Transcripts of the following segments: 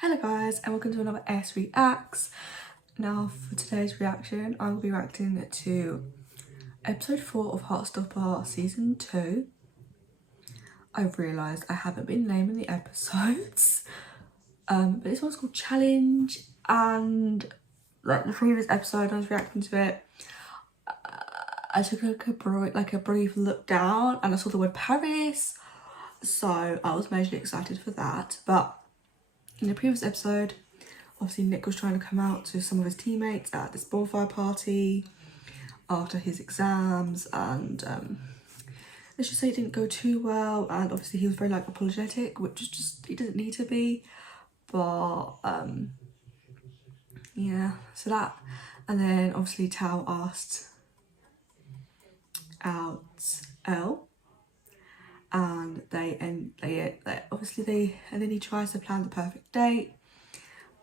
Hello guys and welcome to another S Reacts. Now for today's reaction I will be reacting to episode 4 of Heartstopper season 2. I've realised I haven't been naming the episodes, but this one's called Challenge, and like the previous episode I was reacting to it, I took a brief look down and I saw the word Paris, so I was majorly excited for that. But in the previous episode, obviously Nick was trying to come out to some of his teammates at this bonfire party after his exams, and let's just say it didn't go too well, and obviously he was very apologetic, which is just, he doesn't need to be, but yeah, so that. And then obviously Tao asked out Elle, and then he tries to plan the perfect date,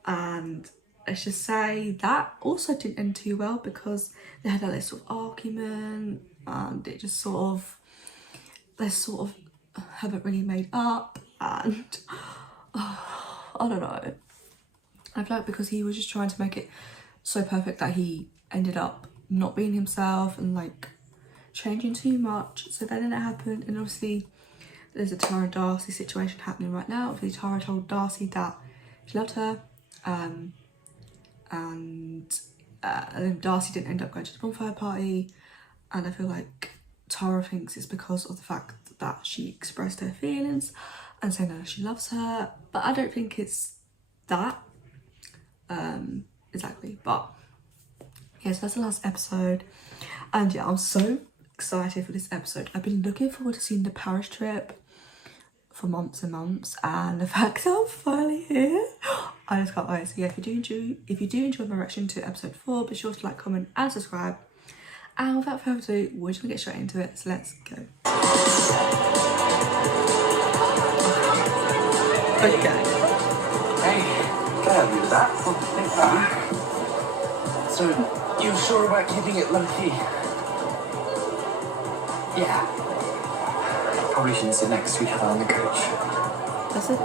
and let's just say that also didn't end too well because they had that little sort of argument, and it just they haven't really made up, and I don't know, I feel like because he was just trying to make it so perfect that he ended up not being himself and changing too much, so that didn't happen. And obviously there's a Tara and Darcy situation happening right now. Obviously Tara told Darcy that she loved her, and then Darcy didn't end up going to the bonfire party, and I feel like Tara thinks it's because of the fact that she expressed her feelings and saying that she loves her, but I don't think it's that exactly. But yes, that's the last episode, and yeah, I'm so excited for this episode. I've been looking forward to seeing the Paris trip for months and months, and the fact that I'm finally here, I just can't wait. So yeah, if you do enjoy my reaction to episode 4, be sure to like, comment and subscribe, and without further ado, we're just gonna get straight into it, so let's go. Okay. Hey, can I help you with that? So, you're sure about keeping it low-key? Yeah. Probably shouldn't sit next to each other on the coach. That's it?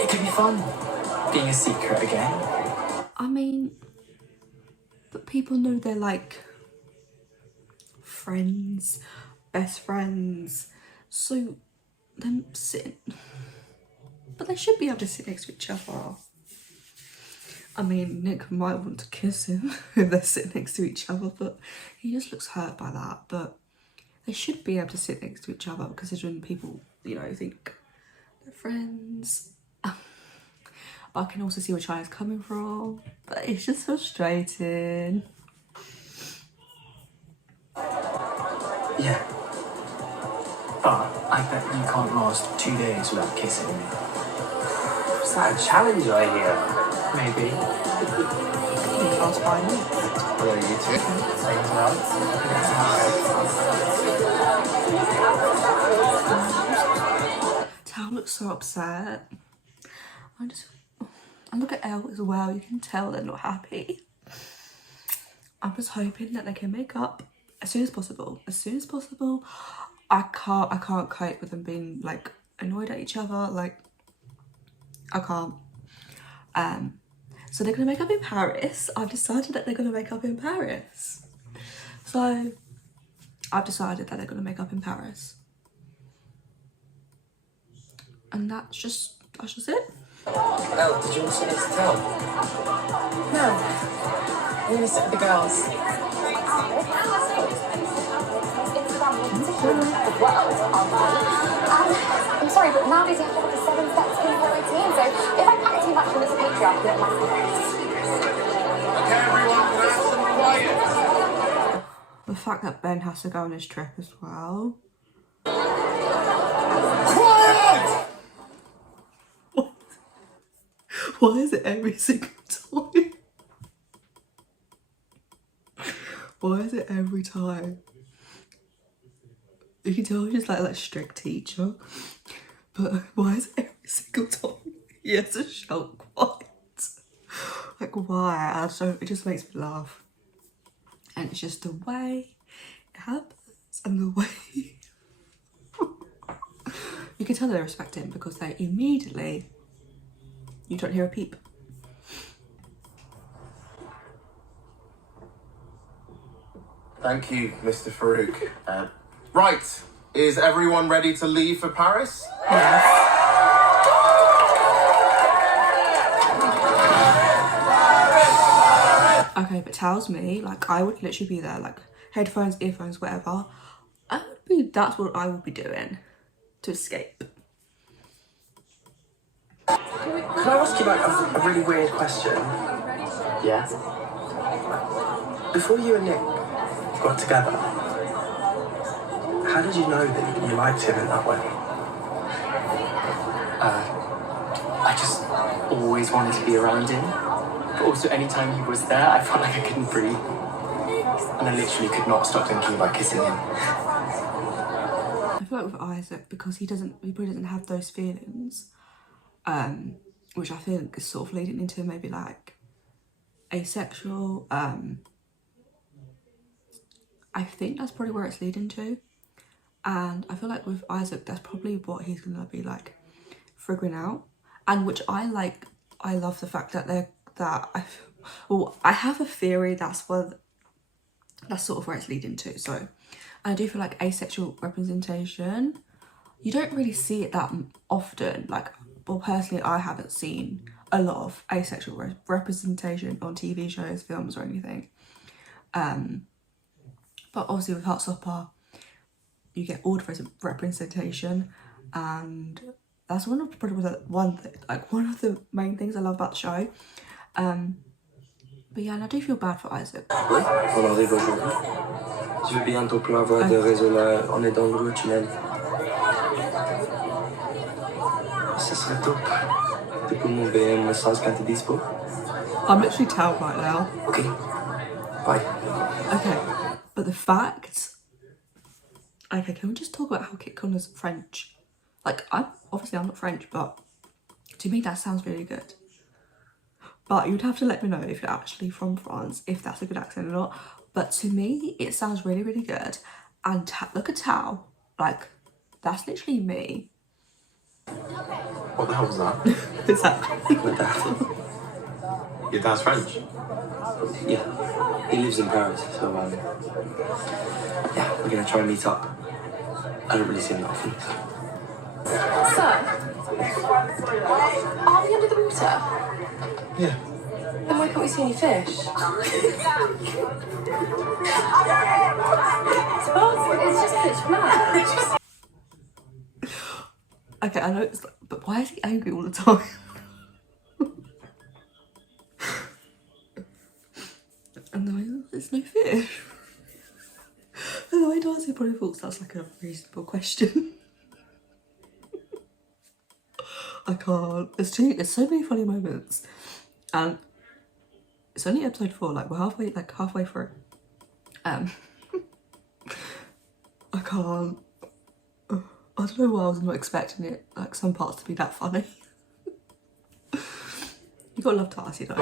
It could be fun, being a secret again. I mean, but people know they're friends, best friends, so them sitting, but they should be able to sit next to each other. I mean, Nick might want to kiss him if they're sitting next to each other, but he just looks hurt by that. But they should be able to sit next to each other, considering people, think they're friends. But I can also see where China's coming from, but it's just frustrating. Yeah. But I bet you can't last 2 days without kissing me. Is that a challenge I hear? Maybe. You can last 5 minutes. Hello, you two. Same Tao looks so upset. I look at Elle as well, you can tell they're not happy. I'm just hoping that they can make up as soon as possible. As soon as possible. I can't cope with them being annoyed at each other. I can't. So they're gonna make up in Paris. I've decided that they're gonna make up in Paris. So I've decided that they're gonna make up in Paris. And that's just it. Elle, did you want to sit next to Tel? No. I'm going to sit with the girls. I'm sorry, but nowadays you have to have a 7-step skincare routine, so if I pack too much when it's a patriarchy, it matters. Okay, everyone, can I have some quiet? The fact that Ben has to go on his trip as well. Quiet! Why is it every single time? Why is it every time? You can tell he's like strict teacher, but why is it every single time he has to shout quiet? Why? I don't know, it just makes me laugh. And it's just the way it happens, and the way you can tell they respect him, because they immediately You don't hear a peep. Thank you, Mr. Farouk. Right, is everyone ready to leave for Paris? Okay, but tells me, like, I would literally be there, like, headphones, earphones, whatever. That's what I would be doing to escape. Can I ask you like a really weird question? Yeah. Before you and Nick got together, how did you know that you liked him in that way? I just always wanted to be around him. But also, anytime he was there, I felt like I couldn't breathe. And I literally could not stop thinking about kissing him. I feel like with Isaac, because he probably doesn't have those feelings, which I think is sort of leading into maybe like asexual. I think that's probably where it's leading to, and I feel like with Isaac, that's probably what he's gonna be like figuring out, and which I like. I love the fact that I have a theory that's sort of where it's leading to. So I do feel like asexual representation, you don't really see it that often. Like, well, personally, I haven't seen a lot of asexual representation on TV shows, films, or anything. But obviously with Heartstopper, you get all the representation, and that's one of the main things I love about the show. But yeah, and I do feel bad for Isaac. Oui, on arrive aujourd'hui. Je vais bientôt plus avoir de réseau là. On est dans le tunnel. Ce serait top. Tu peux m'envoyer un message quand t'es dispo? I'm literally tailed right now. Ok. Bye. Okay, but the fact... Okay, can we just talk about how Kit Connor's French? Like, I'm not French, but to me that sounds really good. But you'd have to let me know if you're actually from France, if that's a good accent or not. But to me, it sounds really, really good. And look at Tao. Like, that's literally me. What the hell was that? Exactly. My dad. Your dad's French? Yeah. He lives in Paris, so yeah, we're gonna try and meet up. I don't really see him that often. So, are we under the water? Yeah. Then why can't we see any fish? It's just pitch black. Okay, I know it's like, but why is he angry all the time? And then there's no fish. And the way Darcy probably thought that's like a reasonable question. I can't. There's so many funny moments, and it's only episode 4. Like, we're halfway through. I can't. I don't know why I was not expecting it. Like, some parts to be that funny. You gotta love Darcy though.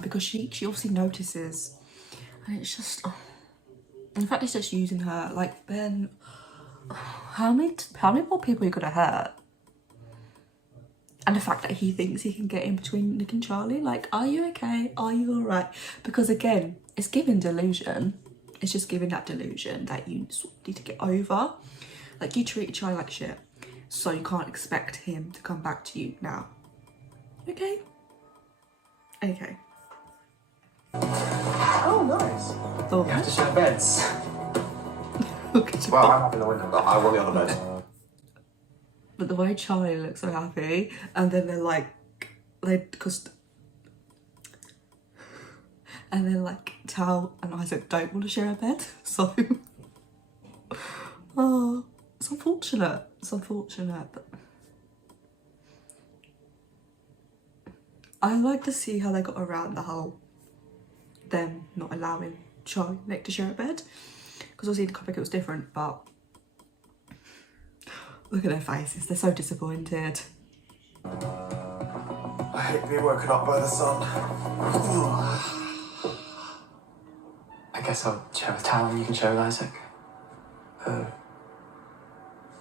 Because she obviously notices, and it's just, in fact, it's just using her. Like, Ben, how many more people are you gonna hurt? And the fact that he thinks he can get in between Nick and Charlie, like, are you okay? Are you all right? Because again, it's giving delusion. It's just giving that delusion that you sort of need to get over. Like, you treated Charlie like shit, so you can't expect him to come back to you now. Okay. Okay. Oh, nice. Oh, You have to share beds. look at you. Well, I'm up in the window, but I want the other bed. But the way Charlie looks so happy, and then they're like, Tal and Isaac don't want to share a bed, so oh, it's unfortunate. It's unfortunate, but I like to see how they got around the whole them not allowing Charlie and Nick to share a bed, because obviously in the comic it was different, but look at their faces, they're so disappointed. I hate being woken up by the sun. I guess I'll share with Tal and you can share with Isaac.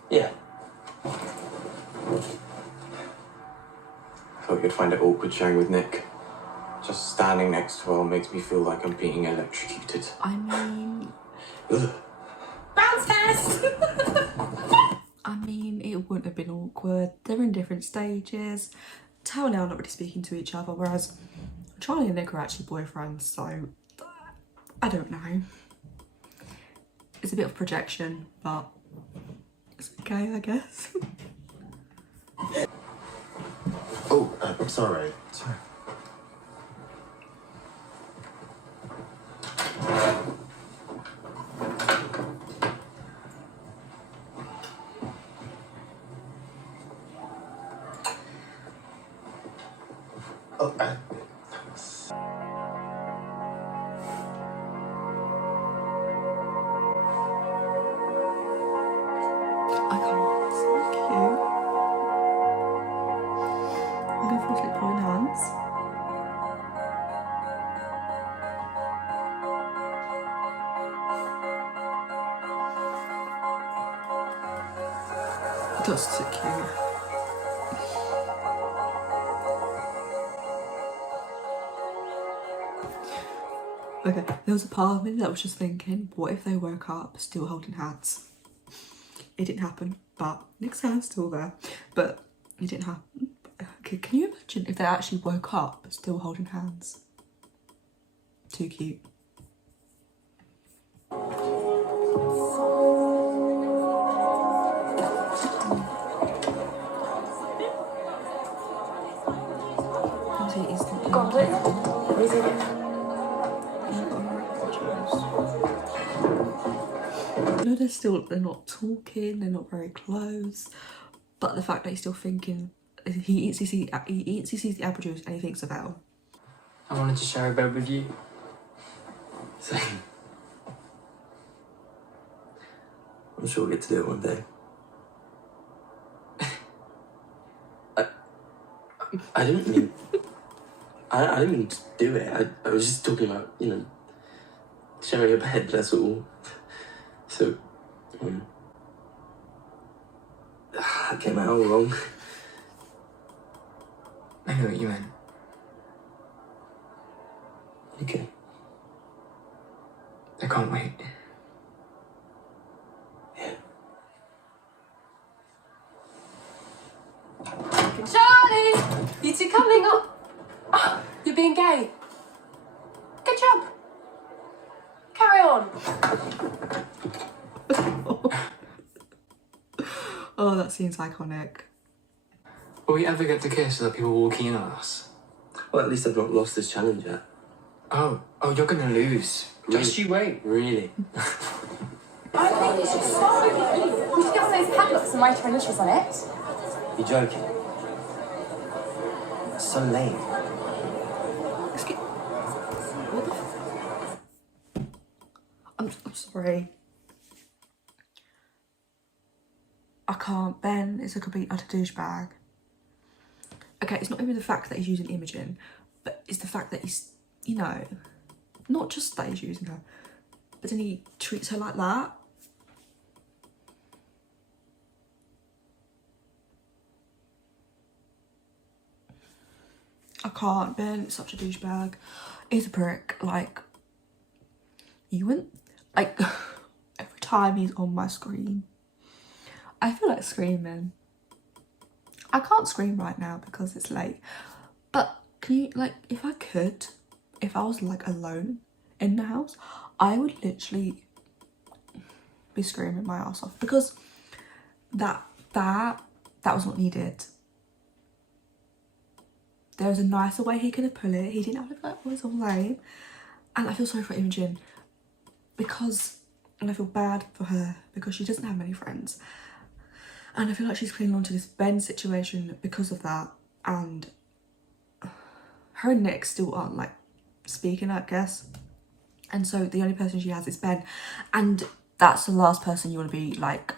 Yeah. I thought you'd find it awkward sharing with Nick. Just standing next to her makes me feel like I'm being electrocuted. I mean... Ugh. Bounce test! I mean, it wouldn't have been awkward. They're in different stages. Tao and Elle are not really speaking to each other, whereas Charlie and Nick are actually boyfriends, so I don't know. It's a bit of projection, but it's okay, I guess. Oh, I'm sorry. Sorry. Oh, I can't. It's so cute. I'm going for like holding hands. That's so cute. Okay, there was a part of me that was just thinking, what if they woke up still holding hands? It didn't happen, but Nick's hand's still there. But it didn't happen. Okay, can you imagine if they actually woke up still holding hands? Too cute. Go on, please. No, they're not talking, they're not very close, but the fact that he's still thinking, he eats, he sees the apple juice and he thinks of Elle. I wanted to share a bed with you. Same. I'm sure we'll get to do it one day. I didn't mean... I didn't mean to do it. I was just talking about, you know, sharing a bed, that's all. So, I came out all wrong. I know what you meant. Okay. I can't wait. Yeah. Charlie! You two coming up? Oh, you're being gay. Good job. Carry on. Oh, that seems iconic. Will we ever get to kiss without people walking in on us? Well, at least I've not lost this challenge yet. Oh, you're gonna lose. Just you wait. Really? I think we should start. We should get one of those padlocks and write our initials on it. You're joking? So lame. Excuse... What the I'm sorry. I can't. Ben is a complete utter douchebag. Okay, it's not even the fact that he's using Imogen, but it's the fact that he's, you know, not just that he's using her, but then he treats her like that. I can't. Ben is such a douchebag. He's a prick. Like, you wouldn't, like, every time he's on my screen, I feel like screaming. I can't scream right now because it's late, but can you, like, if I could, if I was like alone in the house, I would literally be screaming my ass off, because that was not needed. There was a nicer way he could have put it. He didn't have to like, oh, it's all lame. And I feel sorry for Imogen, because, and I feel bad for her because she doesn't have many friends. And I feel like she's clinging on to this Ben situation because of that. And her and Nick still aren't like speaking, I guess. And so the only person she has is Ben, and that's the last person you want to be like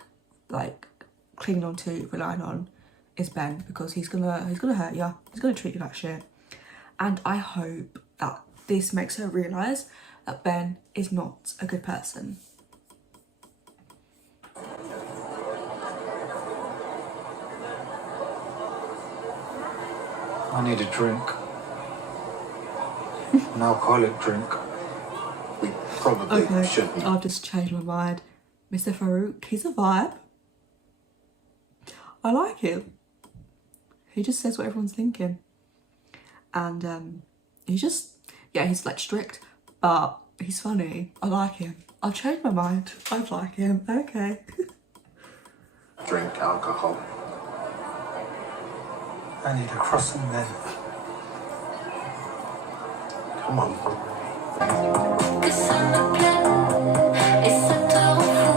clinging on to, relying on, is Ben, because he's gonna hurt you. He's gonna treat you like shit. And I hope that this makes her realise that Ben is not a good person. I need a drink. An alcoholic drink. We probably Okay, shouldn't. I've just changed my mind. Mr. Farouk, he's a vibe. I like him. He just says what everyone's thinking. And he's just, yeah, he's like strict, but he's funny. I like him. I've changed my mind. I like him. Okay. Drink alcohol. I need a croissant then. Come on. Que ça me plaît et ça te rend fou.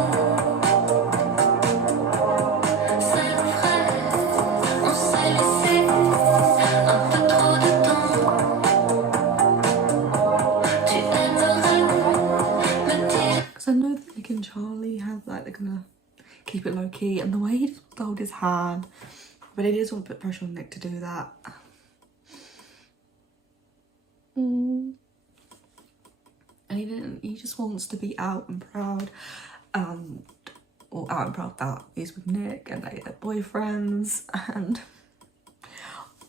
C'est vrai, on s'est laissé un peu trop de temps. Tu aimerais me dire. Because I know that Nick and Charlie have like, they're gonna keep it low key, and the way he just held his hand, but he doesn't want to put pressure on Nick to do that. And he just wants to be out and proud, or out and proud that he's with Nick and like, they're boyfriends, and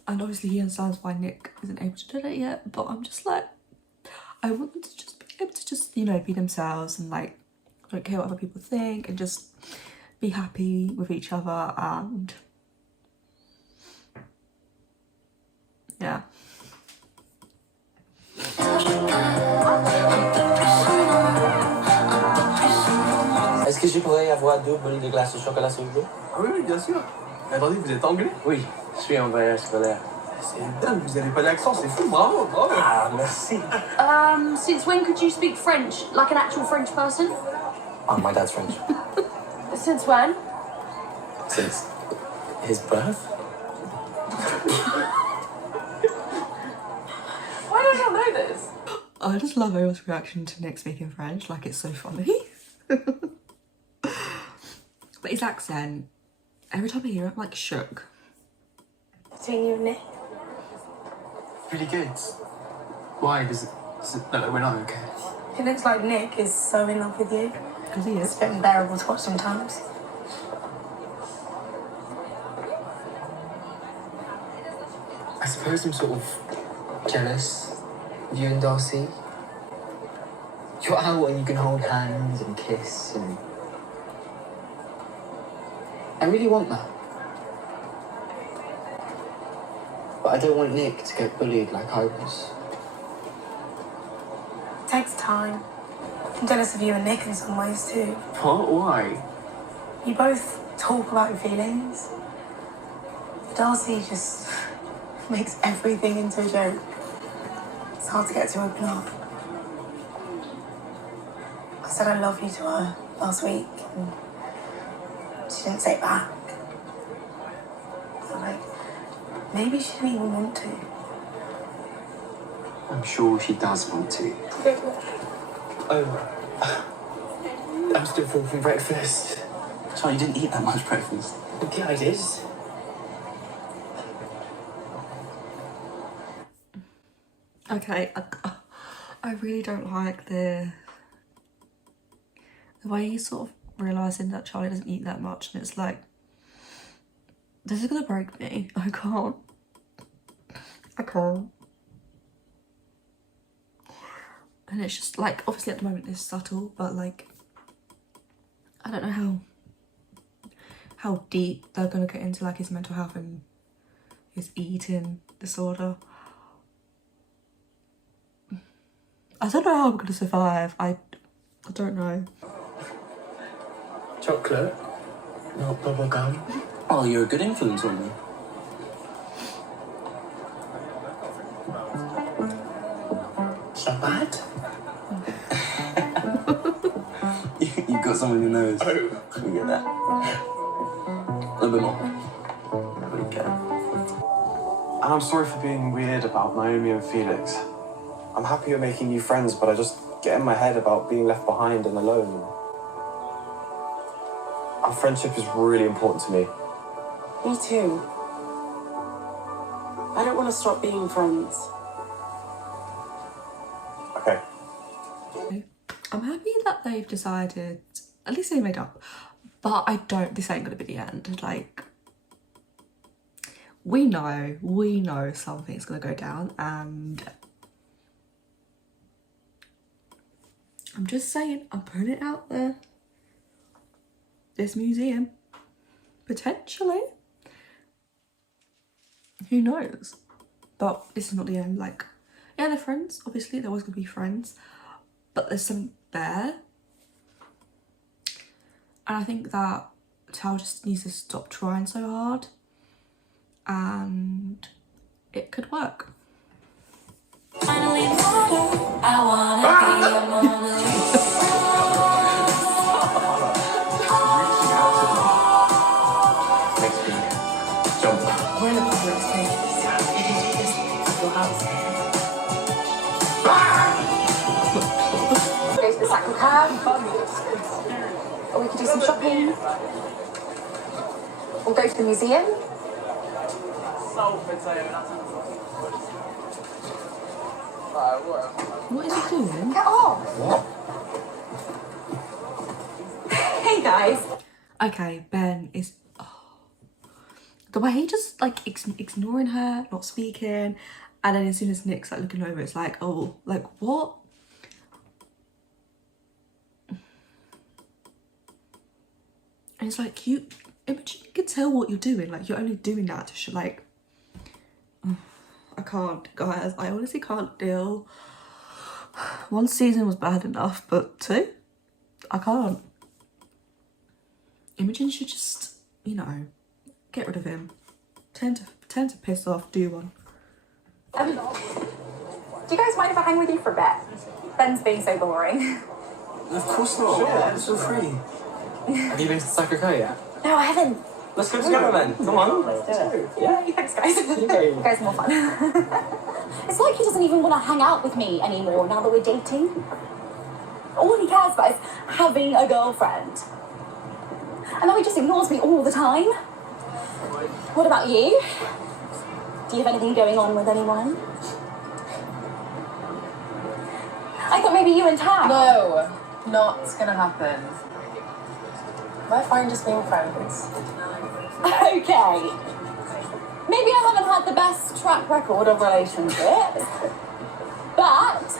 obviously he understands why Nick isn't able to do that yet, but I'm just like, I want them to just be able to just, you know, be themselves and like don't care what other people think and just be happy with each other. And yeah. Est-ce que je pourrais avoir 2 bols de glace au chocolat s'il vous plaît? Ah oui, bien sûr. Attendez, vous êtes anglais? Oui, je suis en voyage scolaire. C'est dingue, vous avez pas d'accent, c'est fou, bravo, bravo. Ah, merci. Since when could you speak French? Like an actual French person? Oh, my dad's French. Since when? Since his birth? Why don't I know this? I just love everyone's reaction to Nick speaking French, like it's so funny. But his accent, every time I hear it, I'm like shook. Between you and Nick. Really good. Why? Does it look like we're not okay? It looks like Nick is so in love with you. Because he It's is. a bit unbearable to watch sometimes. I suppose I'm sort of jealous of you and Darcy. You're out and you can hold hands and kiss and... I really want that. But I don't want Nick to get bullied like I was. It takes time. I'm jealous of you and Nick in some ways too. What? Why? You both talk about your feelings. Darcy just makes everything into a joke. It's hard to get to open up. I said I love you to her last week, and she didn't say it back. So like, maybe she didn't even want to. I'm sure she does want to. Oh, I'm still full from breakfast. Sorry, you didn't eat that much breakfast. Okay, I did. Okay, I really don't like the way he's sort of realising that Charlie doesn't eat that much, and it's like, this is gonna break me. I can't. And it's just like, obviously at the moment it's subtle, but like, I don't know how deep they're gonna get into like his mental health and his eating disorder. I don't know how I'm gonna survive. I don't know. Chocolate, not bubble gum. Oh, you're a good influence on me. It's not bad. You've got something in your nose. Oh. Let me get that. A little bit more. There we go. And I'm sorry for being weird about Naomi and Felix. I'm happy you're making new friends, but I just get in my head about being left behind and alone. Our friendship is really important to me. Me too. I don't want to stop being friends. Okay. I'm happy that they've decided, at least they made up, but this ain't gonna be the end. Like, we know something's gonna go down, and I'm just saying, I'm putting it out there. This museum, potentially, who knows? But this is not the end. Like, yeah, they're friends, obviously, they're always gonna be friends, but there's something there. And I think that Tal just needs to stop trying so hard, and it could work. Finally, I wanna be a Mona Lisa. Makes me jump. We're in a public space. We can do this at your house. Go to the Sacre-Cœur. Or we could do some shopping. Or go to the museum. What is he doing? Get off! Hey guys. Okay, Ben is... the way he just, like, ignoring her, not speaking, and then as soon as Nick's, like, looking over, it's like, oh, like, what? And it's like, Imogen, you can tell what you're doing, like, you're only doing that to like, I can't, guys, I honestly can't deal. One season was bad enough, but two, I can't. Imogen should just, you know, get rid of him. Tend to piss off, do one. Do you guys mind if I hang with you for a bit? Ben's being so boring. Of course not. Sure, it's for free. Have you been to the Sacre-Cœur yet? No, I haven't. Let's go together then. Come on. Let's do it. Yeah, thanks guys. You guys are more fun. It's like he doesn't even want to hang out with me anymore now that we're dating. All he cares about is having a girlfriend. And then he just ignores me all the time. What about you? Do you have anything going on with anyone? I thought maybe you and Tam. No, not gonna happen. We're fine just being friends. Okay. Maybe I haven't had the best track record of relationships, but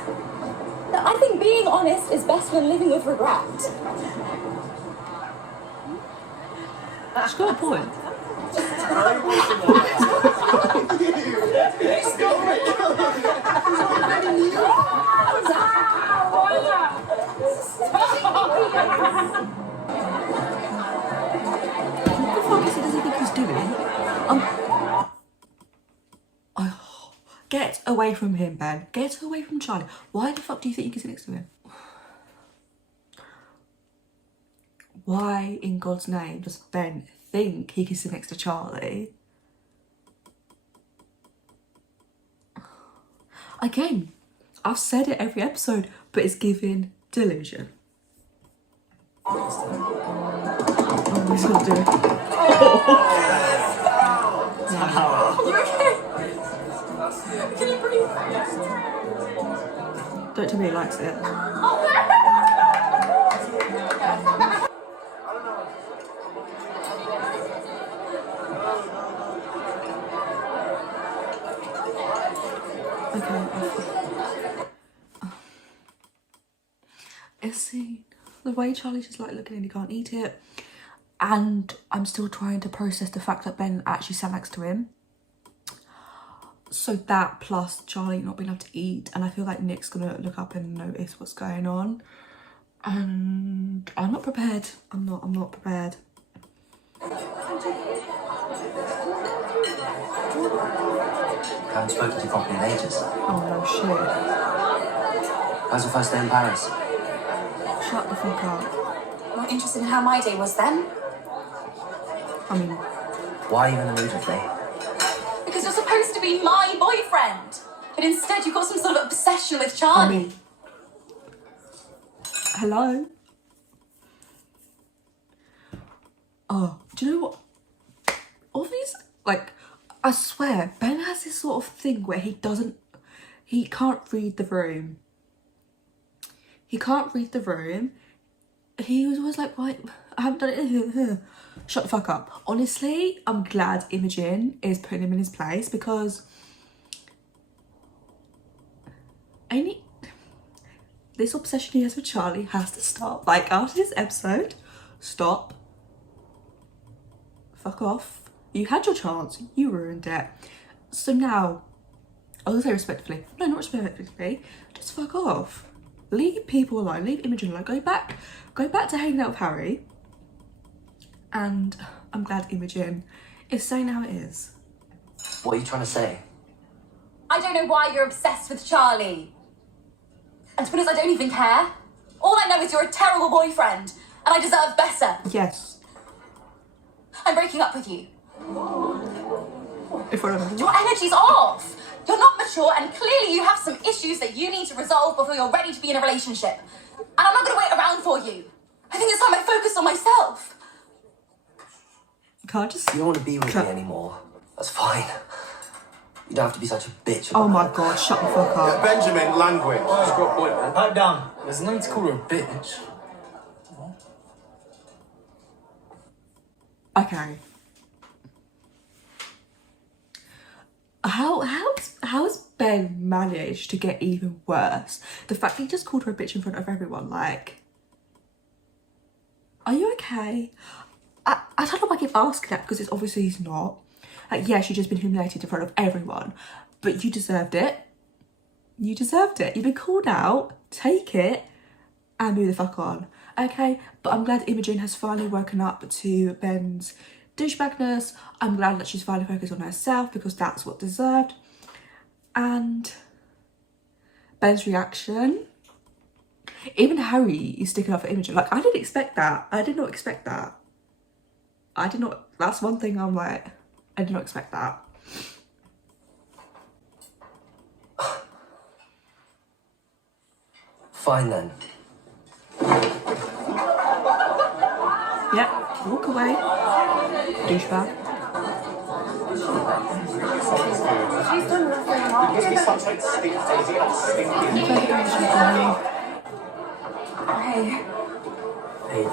I think being honest is best than living with regret. She's got a point. What the fuck is he, does he think he's doing? Get away from him, Ben. Get away from Charlie. Why the fuck do you think you can sit next to him? Why in God's name does Ben think he can sit next to Charlie? Again, I've said it every episode, but it's giving delusion. Oh, he's not doing it. You okay? Can you breathe? Don't tell me he likes it. Okay. It's the way Charlie's just like looking and he can't eat it, and I'm still trying to process the fact that Ben actually sat next to him. So that plus Charlie not being able to eat, and I feel like Nick's gonna look up and notice what's going on, and I'm not prepared. I'm not prepared. I haven't spoken to you properly in ages. Oh no shit. How's your first day in Paris? Shut the fuck up. Not interested in how my day was then? I mean, Why are you in the mood with me? Because you're supposed to be my boyfriend. But instead you've got some sort of obsession with Charlie. Hello? Oh, do you know what? Obviously, like, I swear, Ben has this sort of thing where he can't read the room. He can't read the room. He was always like, right, I haven't done it. Shut the fuck up. Honestly, I'm glad Imogen is putting him in his place, because this obsession he has with Charlie has to stop. Like, after this episode, stop. Fuck off. You had your chance, you ruined it. So now, I was gonna say respectfully, no, not respectfully, just fuck off. Leave people alone, leave Imogen alone, go back to hanging out with Harry. And I'm glad Imogen is saying how it is. What are you trying to say? I don't know why you're obsessed with Charlie. And to be honest, I don't even care. All I know is you're a terrible boyfriend, and I deserve better. Yes. I'm breaking up with you. In front of Your energy's off. You're not mature, and clearly you have some issues that you need to resolve before you're ready to be in a relationship. And I'm not going to wait around for you. I think it's time I focused on myself. You can't just... You don't want to be with me anymore. That's fine. You don't have to be such a bitch. Oh my god, shut the fuck up. Benjamin, language. She's got a point, man. Pipe down. There's no need to call her a bitch. Okay. How's Ben managed to get even worse? The fact that he just called her a bitch in front of everyone, like... Are you okay? I don't know why I keep asking that, because it's obviously he's not. Like, yes, you've just been humiliated in front of everyone, but you deserved it. You deserved it. You've been called out. Take it and move the fuck on. Okay, but I'm glad Imogen has finally woken up to Ben's douchebagness. I'm glad that she's finally focused on herself, because that's what deserved. And Ben's reaction. Even Harry is sticking up for Imogen. Like, I didn't expect that. I did not expect that. I did not. That's one thing I'm like, I did not expect that. Fine then. Yep, walk away. Douchebag. She's done nothing wrong. Hey. Hey,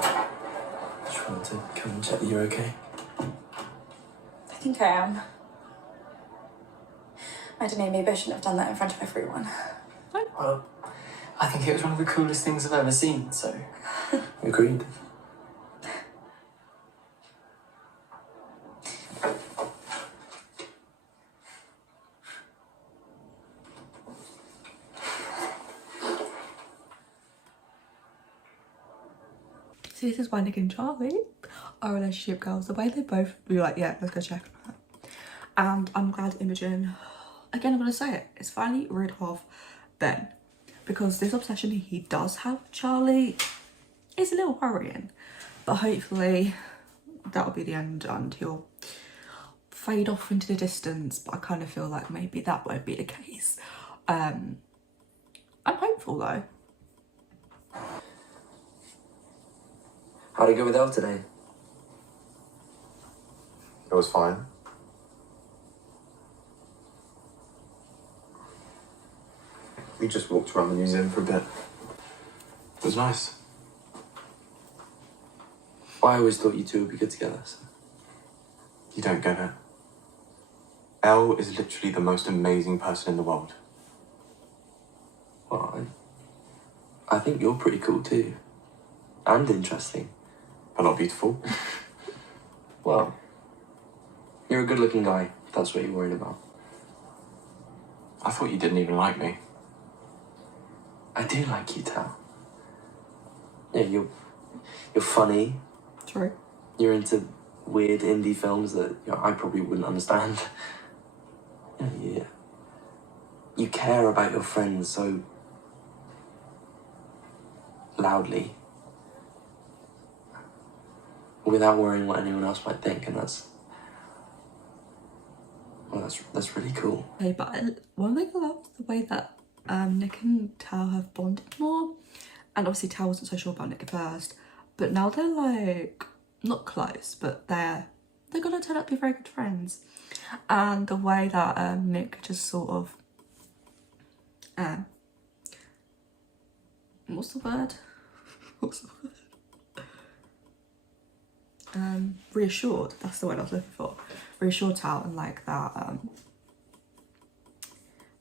just wanted to come and check that you're okay. I think I am. I don't know, maybe I shouldn't have done that in front of everyone. Well, I think it was one of the coolest things I've ever seen, so... Agreed. See, this is why Nick and Charlie are relationship girls. The way they both be like, yeah, let's go check on her. And I'm glad Imogen, again, I'm going to say it, is finally rid of Ben. Because this obsession he does have with Charlie is a little worrying. But hopefully that'll be the end and he'll fade off into the distance. But I kind of feel like maybe that won't be the case. I'm hopeful though. How'd it go with Elle today? It was fine. We just walked around the museum for a bit. It was nice. I always thought you two would be good together, so. You don't get it. Elle is literally the most amazing person in the world. Well, I think you're pretty cool too. And interesting. But not beautiful. Well, you're a good-looking guy, if that's what you're worried about. I thought you didn't even like me. I do like you, Tal. Yeah, you're funny. True. You're into weird indie films that I probably wouldn't understand. Yeah, you care about your friends so loudly, without worrying what anyone else might think, and that's really cool. Okay, but one thing I love is the way that Nick and Tal have bonded more, And obviously Tal wasn't so sure about Nick at first, but now they're like not close, but they're gonna turn out to be very good friends. And the way that Nick just sort of what's the word? Reassured, that's the word I was looking for. Reassured Tal, and like that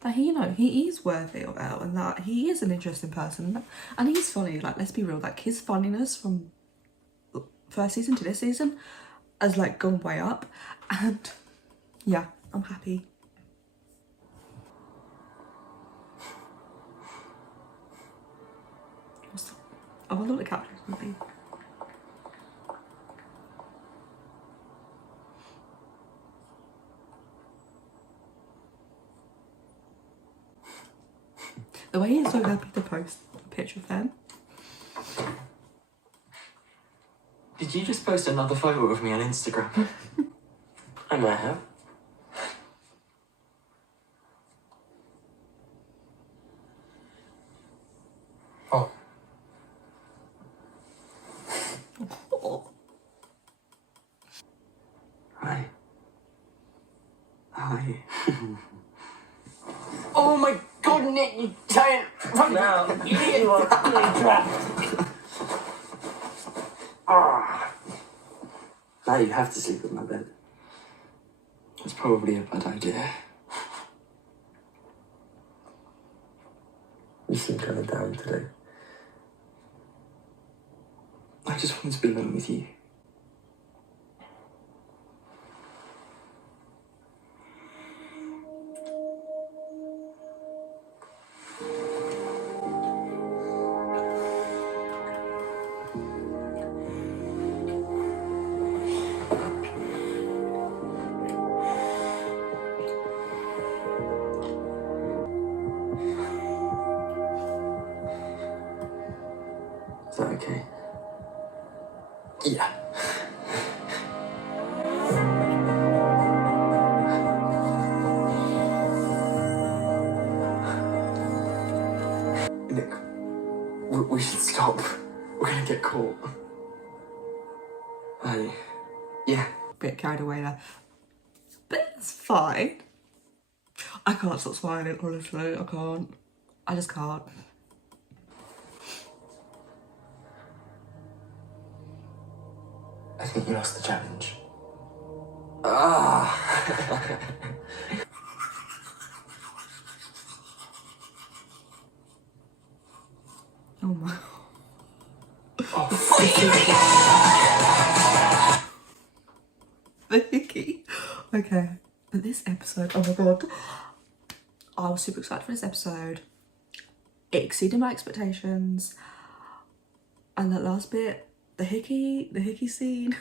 that he, you know, he is worthy of Elle, and that he is an interesting person, and he's funny. Like, let's be real, like his funniness from first season to this season has like gone way up, and yeah, I'm happy. I wonder what the captions will be. The way he's so happy to post a picture of them. Did you just post another photo of me on Instagram? I might have. Oh. Hi. Hi. Oh my god, Nick, you giant fucking idiot! You are really trapped. Now you have to sleep in my bed. It's probably a bad idea. You seem kind of down today. I just wanted to be alone with you. Is that okay? Yeah. Nick, we should stop. We're gonna get caught. Yeah. Bit carried away there, but it's fine. I can't stop smiling, honestly. I can't. I just can't. I think you lost the challenge. Oh my. The hickey. Okay, but this episode, oh my god, I was super excited for this episode. It exceeded my expectations, and that last bit, the hickey scene.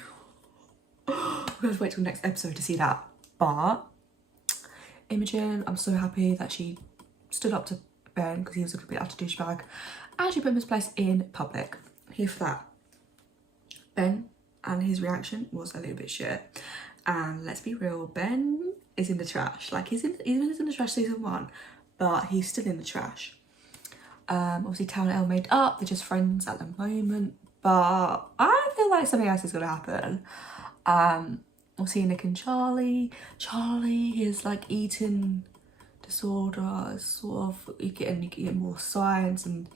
I'm going to wait till next episode to see that. But Imogen, I'm so happy that she stood up to Ben because he was a complete utter douchebag, and she put him in his place in public. Here for that. Ben and his reaction was a little bit shit, and let's be real, Ben is in the trash. Like, he's in the trash season 1, but he's still in the trash. Obviously Tal and Elle made up, they're just friends at the moment, but I feel like something else is gonna happen. We'll see Nick and Charlie. His like eating disorder is sort of, you get more signs, and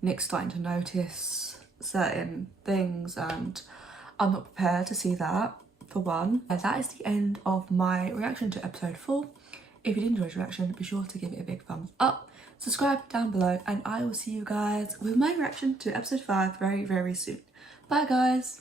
Nick's starting to notice certain things, and I'm not prepared to see that, for one. And that is the end of my reaction to episode 4. If you did enjoy this reaction, be sure to give it a big thumbs up, subscribe down below, and I will see you guys with my reaction to episode 5 very, very soon. Bye guys!